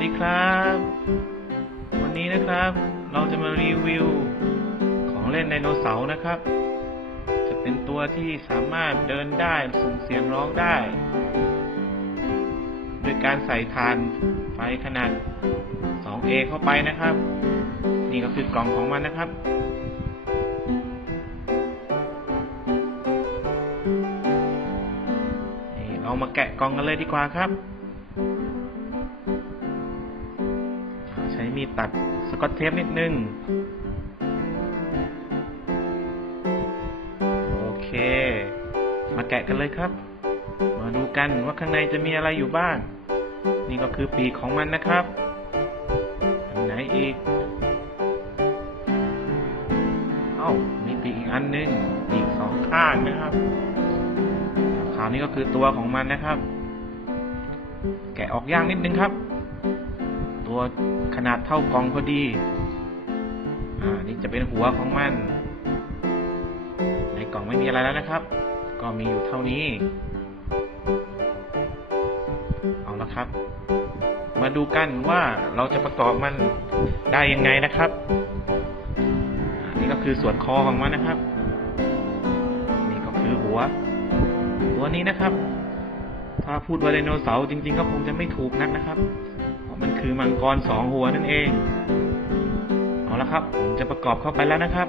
สดีครับ วันนี้นะครับเราจะมารีวิวของเล่นไดโนเสาร์นะครับ จะเป็นตัวที่สามารถเดินได้ส่งเสียงร้องได้ โดยการใส่ทานไฟขนาด 2A เข้าไปนะครับ นี่ก็คือกล่องของมันนะครับนี่เรามาแกะกล่องกันเลยดีกว่าครับ ใช้มีตัดสกอตเทปนิดนึง โอเค มาแกะกันเลยครับ มาดูกันว่าข้างในจะมีอะไรอยู่บ้าง นี่ก็คือปีกของมันนะครับอันไหนอีก เอ้า มีปีกอีกอันนึง ปีกสองข้างนะครับคราวนี้ก็คือตัวของมันนะครับ แกะออกย่ากนิดนึงครับ ตัวขนาดเท่ากล่องพอดี อ่า นี่จะเป็นหัวของมัน ในกล่องไม่มีอะไรแล้วนะครับ ก็มีอยู่เท่านี้ เอาละครับ มาดูกันว่าเราจะประกอบมันได้ยังไงนะครับอ่านี่ก็คือส่วนคอของมันนะครับ นี่ก็คือหัว ตัวนี้นะครับ ถ้าพูดว่าไดโนเสาร์จริงๆ ก็คงจะไม่ถูกนักนะครับเพราะมันคือมังกรสองหัวนั่นเอง เอาละครับ ผมจะประกอบเข้าไปแล้วนะครับ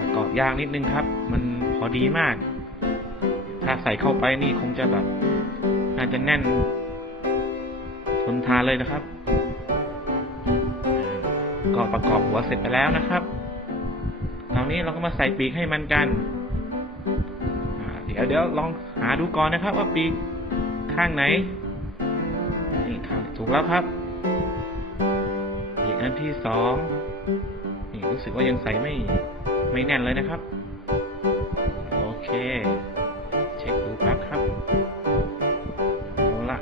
ประกอบยากนิดนึงครับ มันพอดีมาก ถ้าใส่เข้าไปนี่คงจะแบบน่าจะแน่นทนทานเลยนะครับ ก็ประกอบหัวเสร็จไปแล้วนะครับ คราวนี้เราก็มาใส่ปีกให้มันกัน เดี๋ยวเดี๋ยวลองหาดูก่อนนะครับ ว่าปีกข้างไหนนี่ข้างถูกแล้วครับอีกอันที่สองนี่รู้สึกว่ายังใส่ไม่ไม่แน่นเลยนะครับ โอเค เช็คดูแป๊บครับเอาละ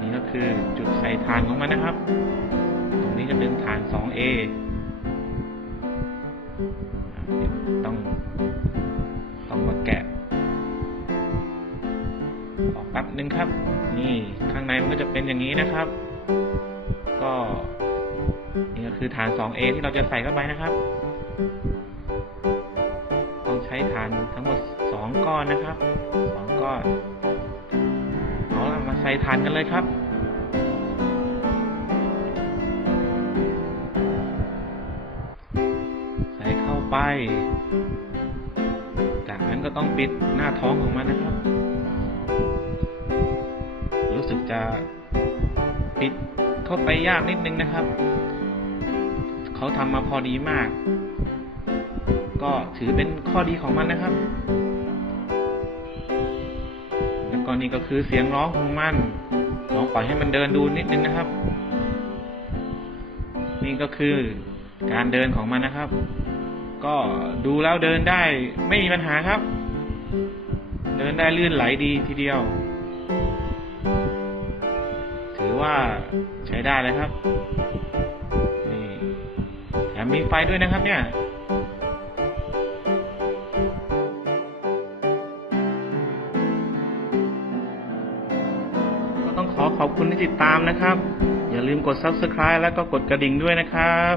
นี่ก็คือจุดใส่ฐานของมันนะครับ ตรงนี้จะเป็นฐาน 2A อะเดี๋ยว ต้องต้องมาแกะออกแป๊บนึงครับ นี่ข้างในมันก็จะเป็นอย่างนี้นะครับ ก็นี่ก็คือฐาน 2A ที่เราจะใส่เข้าไปนะครับ ต้องใช้ฐานทั้งหมด 2 ก้อนนะครับ 2 ก้อนเอาละมาใส่ฐานกันเลยครับ ไป จากนั้นก็ต้องปิดหน้าท้องของมันนะครับ รู้สึกจะปิดเข้าไปยากนิดนึงนะครับ เขาทำมาพอดีมาก ก็ถือเป็นข้อดีของมันนะครับ แล้วก็นี่ก็คือเสียงร้องของมันลองปล่อยให้มันเดินดูนิดนึงนะครับ นี่ก็คือการเดินของมันนะครับ ก็ดูแล้วเดินได้ไม่มีปัญหาครับ เดินได้ลื่นไหลดีทีเดียว ถือว่าใช้ได้เลยครับนี่แถมมีไฟด้วยนะครับเนี่ยก็ต้องขอขอบคุณที่ติดตามนะครับ อย่าลืมกด subscribe แล้วก็กดกระดิ่งด้วยนะครับ